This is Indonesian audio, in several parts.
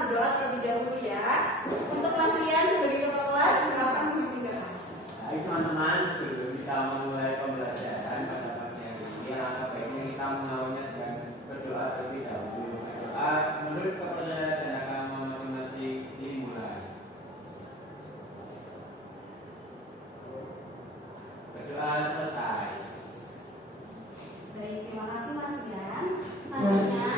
berdoa terlebih dahulu ya. Untuk Mas Rian sebagai ketua kelas, silakan membimbing. Baik teman-teman, sebelum kita memulai pembelajaran pada pagi hari ini, alangkah baiknya kita mengawalnya dengan berdoa terlebih dahulu. Berdoa menurut kepercayaan dan agama masing-masing dimulai. Berdoa selesai. Baik, terima kasih Mas Rian. Selanjutnya,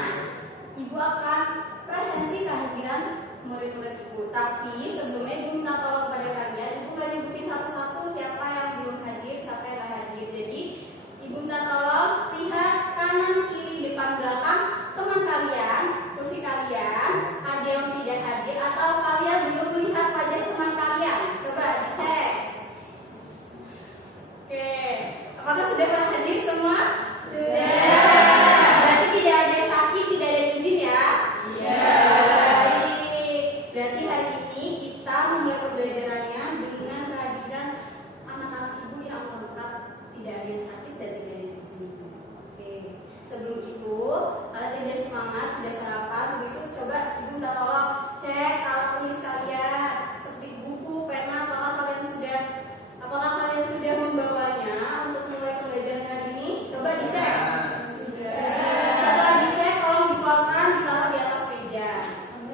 Ibu akan presensi kehadiran murid-murid Ibu. Tapi sebelumnya Ibu minta tolong kepada kalian, Ibu nggak nyebutin satu-satu siapa yang belum hadir, siapa yang nggak hadir. Jadi Ibu minta tolong lihat kanan, kiri, depan, belakang teman kalian, kursi kalian, ada yang tidak hadir atau kalian belum melihat wajah teman kalian. Coba dicek. Oke, apakah sudah hadir semua? Sudah. Berarti tidak ada yang sakit, tidak ada yang izin ya? Iya. Baik. Berarti hari ini kita memulai pembelajarannya dengan kehadiran anak-anak Ibu yang lengkap, tidak ada yang sakit dan tidak ada yang izin. Oke. Sebelum itu, kalian tidak semangat, sudah sarapan, sebelum itu coba Ibu minta tolong cek alat tulis kalian, seperti buku, pena, apakah kalian sudah membawanya untuk mulai pembelajaran hari ini? Coba dicek. Setelah dicek, tolong dikeluarkan, ditaruh di atas meja.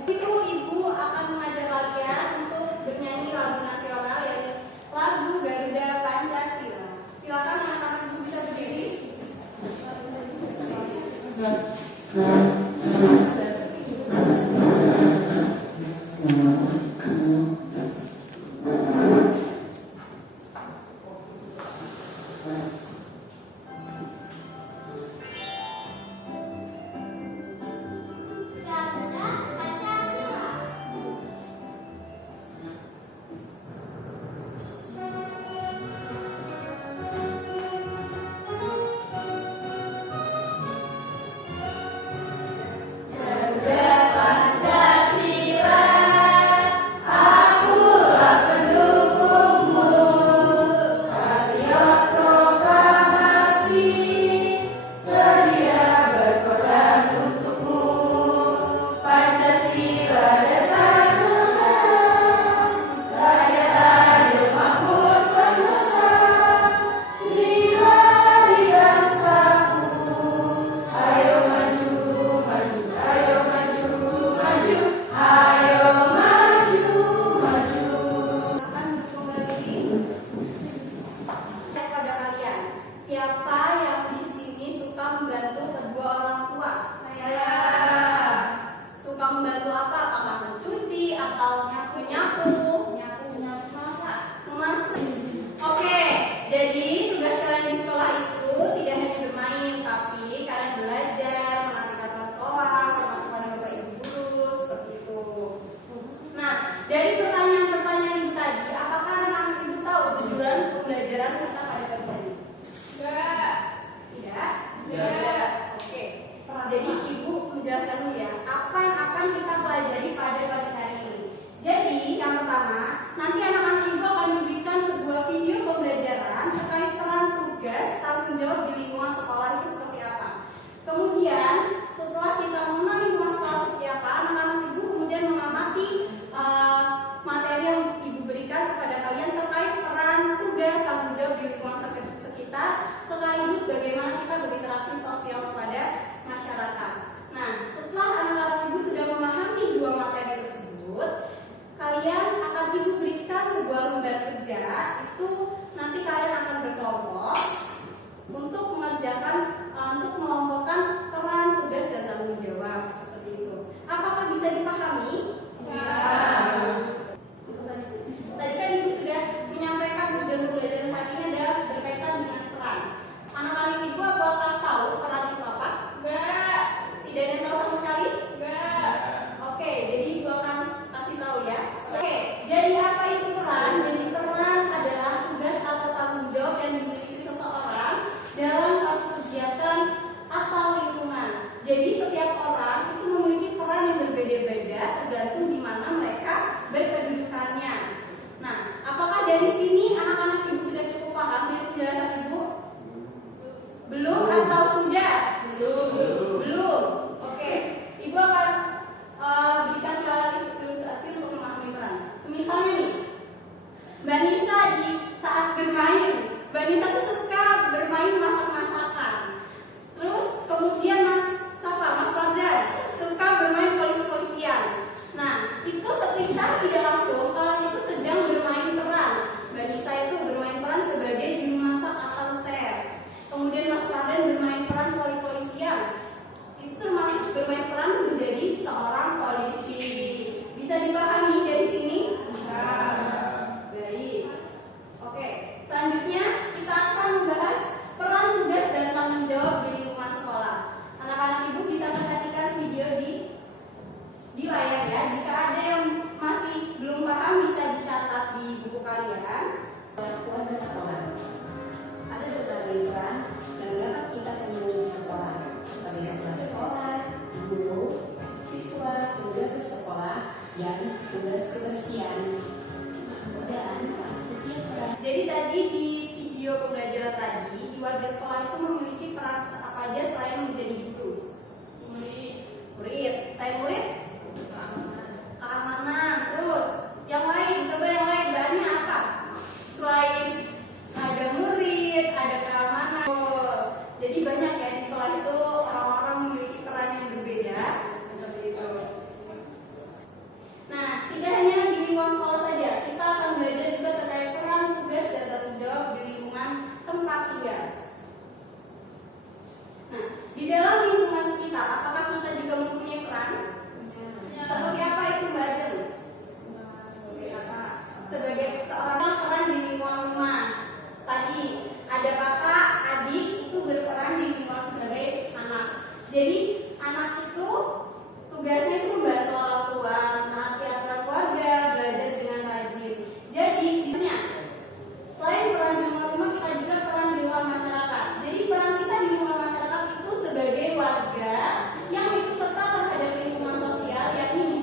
Itu Ibu akan mengajak kalian untuk bernyanyi lagu nasional, yaitu lagu Garuda Pancasila. Silakan anak-anak Ibu bisa berdiri. Dari pertanyaan-pertanyaan Ibu tadi, apakah anak-anak Ibu tahu tujuan pembelajaran kita pada pagi hari? Tidak. Tidak? Tidak. Oke. Jadi Ibu menjelaskan dulu ya, apa yang akan kita pelajari pada pagi hari ini. Jadi yang pertama, nanti anak-anak Ibu akan memberikan sebuah video pembelajaran terkait peran tugas tanggung jawab di lingkungan sekolah itu seperti apa. Kemudian setelah kita mengenal lingkungan sekolah seperti apa, anak-anak Ibu kemudian mengamati materi yang Ibu berikan kepada kalian terkait peran tugas tanggung jawab di ya. Jika ada yang masih belum paham bisa dicatat di buku kalian. Keluarga sekolah. Ada berbagai peran yang dapat kita temui di sekolah, seperti ketua sekolah, guru, siswa, penjaga sekolah, dan tugas kebersihan. Dan setiap peran. Jadi tadi di video pembelajaran tadi, di warga sekolah itu memiliki peran apa aja selain menjadi guru? Murid. Saya murid? Keamanan. Terus yang lain, coba yang lain bahannya apa? Selain ada murid, ada keamanan. Jadi banyak ya di sekolah itu orang-orang memiliki peran yang berbeda. Seperti itu. Nah, tidak hanya di lingkungan sekolah saja, kita akan belajar juga terkait peran, tugas, dan tanggung jawab di lingkungan tempat tinggal. Nah, di dalam lingkungan sekitar, apakah kita juga mempunyai peran? Seperti apa itu Mbak Ajeng? Sebagai seorang peran di lingkungan rumah. Tadi ada kakak, adik itu berperan di lingkungan sebagai anak. Jadi anak itu tugasnya itu membantu orang tua, menaati aturan keluarga, belajar dengan rajin. Jadi intinya selain peran di lingkungan rumah, kita juga peran di lingkungan masyarakat. Jadi peran kita di lingkungan masyarakat itu sebagai warga yang ikut serta terhadap lingkungan sosial, yakni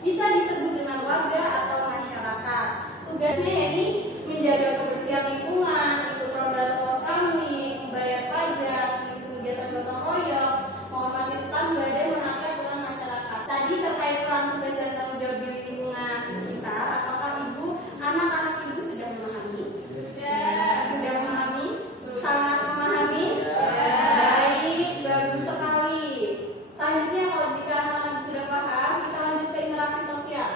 bisa disebut dengan warga atau masyarakat. Tugasnya yakni menjaga kebersihan lingkungan, ikut ronda pos kamling, membayar pajak, mengikuti kegiatan gotong royong, menghormati tetangga dan menaati aturan masyarakat. Tadi terkait peran tugas dan tanggung jawab di lingkungan sekitar, apakah ibu, anak-anak ibu sudah memahami? Sudah memahami? Sangat memahami? Baik, bagus sekali. Selanjutnya kalau jika anak-anak sudah paham, kita lanjut ke interaksi sosial.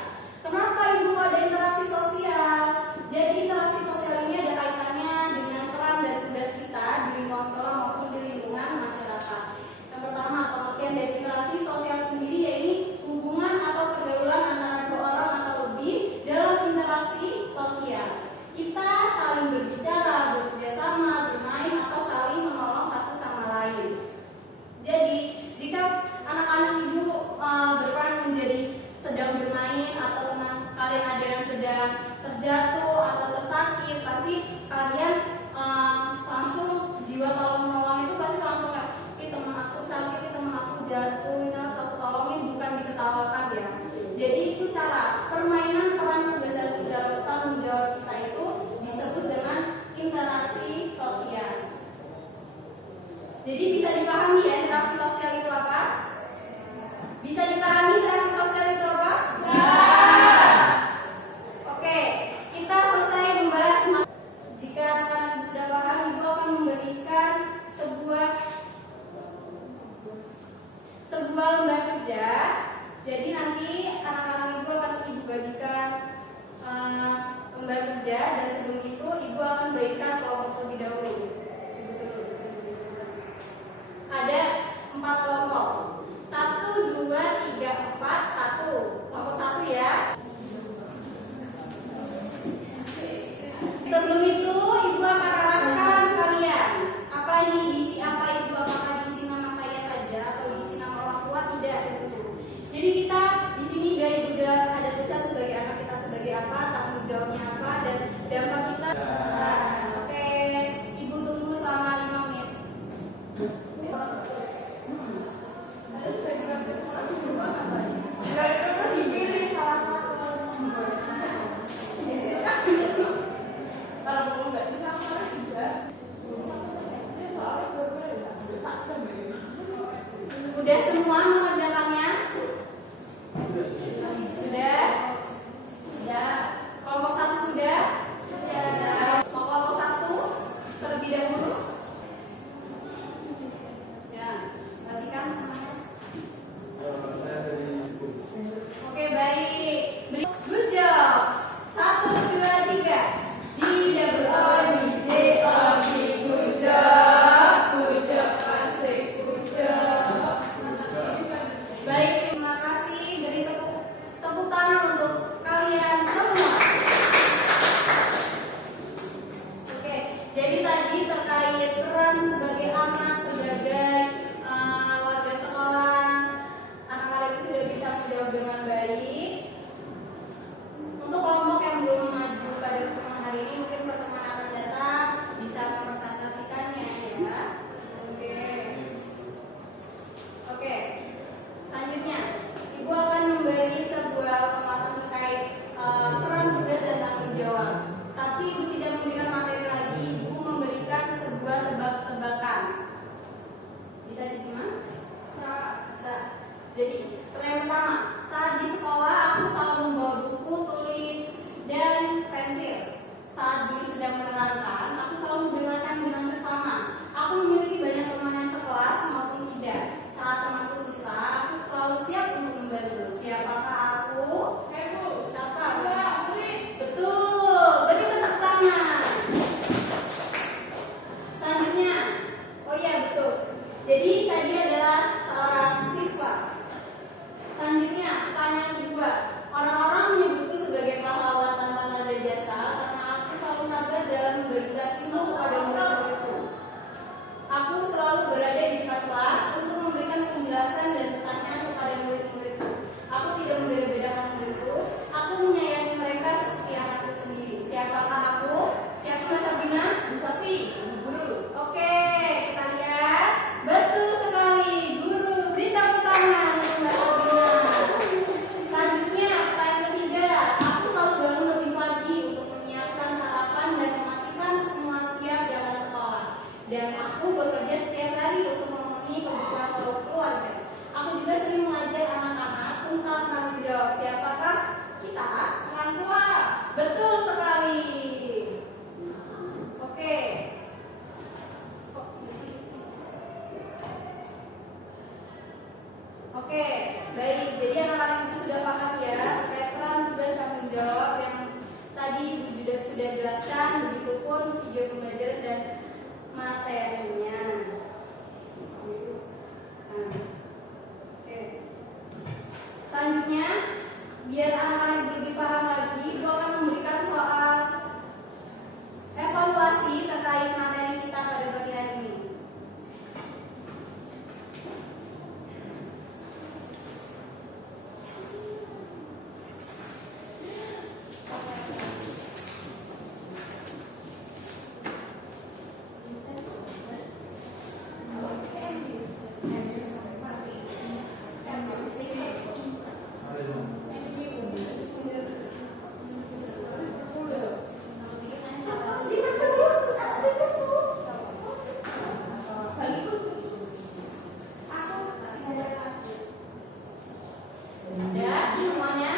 Kenapa ibu ada interaksi sosial? Jadi interaksi sosial ini ada kaitannya dengan peran dan tugas kita di lingkungan sekolah maupun di lingkungan masyarakat. Yang pertama, pengertian dari interaksi sosial sendiri yaitu hubungan atau pergaulan antara dua orang atau lebih dalam interaksi sosial. Kita saling berbicara, bekerja sama, bermain, atau saling menolong satu sama lain. Jadi, jika anak-anak ibu berperan menjadi sedang bermain atau kalian ada yang sedang terjatuh atau tersakit, pasti kalian langsung jiwa tolong menolong itu pasti langsung kayak, teman aku sakit, teman aku jatuh, ini harus aku tolongin, bukan diketawakan ya. Jadi itu cara permainan peran tugas dan tanggung jawab kita itu disebut dengan interaksi sosial. Jadi bisa dipahami ya interaksi sosial itu apa? Bisa dipahami interaksi sosial itu apa? Oke, kita selesai membahas. Jika anak-anak sudah paham, ibu akan memberikan sebuah lembar kerja. Jadi nanti anak-anak ibu akan ibu bagikan lembar kerja, dan sebelum itu ibu akan bagikan kelompok terlebih dahulu. Ada 4 kelompok. 1, 2, 3, 4, 1. Kelompok 1 ya. Sebelum itu ibu akan arahkan kalian. Apa ini diisi apa ibu? Apakah diisi nama saya saja atau diisi nama orang tua? Tidak tentunya. Jadi kita di sini udah ibu jelas ada tulisan sebagai anak kita sebagai apa, tanggung jawabnya apa, dan dampak kita. Oke, ibu tunggu selama 5 menit. Udah semua mengerjakannya? Sudah? Sudah. Kelompok 1 sudah? Sudah. biar anak-anak lebih paham lagi, gue akan memberikan soal evaluasi terkait materi kita pada pagi hari ini. Udah semuanya?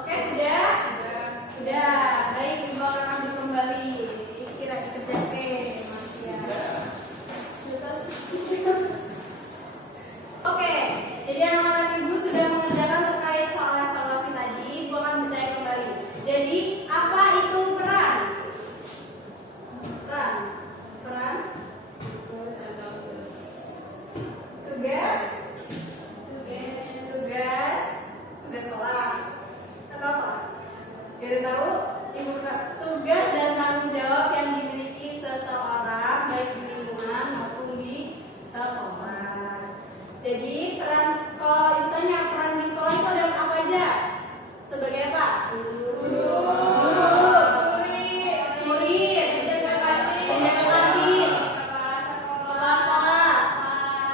Oke, sudah? Sudah. Baik, ibu akan ambil kembali. Kira kerja ke masih ya. Oke, jadi anak-anak ibu sudah mengerjakan terkait soal evaluasi tadi. Ibu akan bertanya kembali. Jadi, apa itu peran? Peran. Peran. Tugas. Tugas sekolah. Atau apa? Biar tahu, ibu tugas dan tanggung jawab yang dimiliki seseorang baik di lingkungan maupun di sekolah. Jadi peran, kalau ibu tanya peran di sekolah itu ada apa aja? Sebagai apa? Guru, murid, penjaga kantin, kepala sekolah,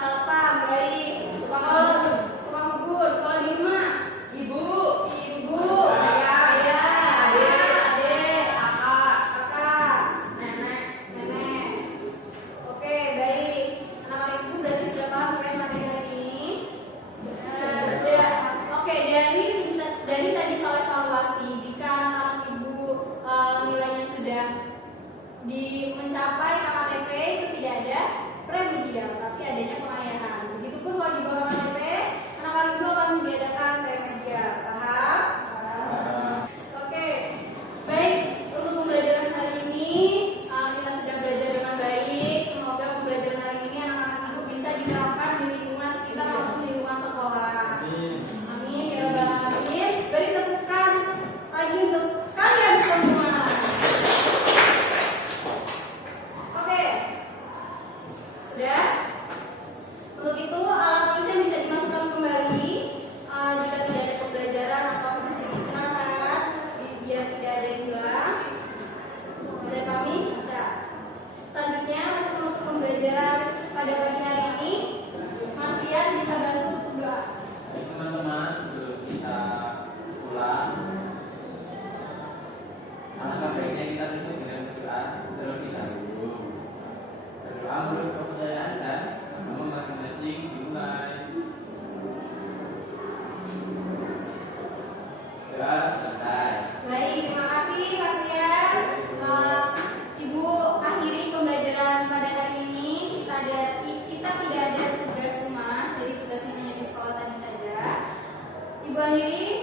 satpam, baik, tukang bubur. Kalau di rumah, ibu, ayah, adik, kakak, nenek. Oke, baik. Anak-anak ibu berarti sudah paham terkait materi hari ini? Sudah. Oke, dari tadi soal evaluasi, jika anak-anak ibu nilainya sudah mencapai KKTP itu tidak ada remedial, tapi adanya pengayahan. Begitupun kalau di bawah KKTP, anak-anak ibu akan diadakan remedial. Paham? Oke, baik. Untuk pembelajaran hari ini kita sudah belajar dengan baik. Semoga pembelajaran hari ini anak-anak ibu bisa diterapkan di lingkungan sekitar maupun di rumah sekolah. Amin ya rabbal alamin. Beri tepukan lagi untuk kalian semua. Oke, sudah. Untuk itu alat tulisnya bisa dimasukkan kembali jika tidak ada pembelajaran atau bisa diserahkan biar tidak ada yang hilang. Bisa kami bisa. Selanjutnya untuk pembelajaran pada pagi hari ini, Mas Rian bisa bantu tutup doa. Baik teman-teman, sebelum kita pulang, alangkah baiknya kita tutup dengan berdoa terlebih dahulu. Berdoa menurut kepercayaan dan agama masing-masing dimulai. Doa selesai. Baik, terima kasih Mas Rian. Ibu akhiri pembelajaran pada hari ini. Kita tidak ada tugas rumah, jadi tugas rumahnya di sekolah tadi saja. Ibu akhiri.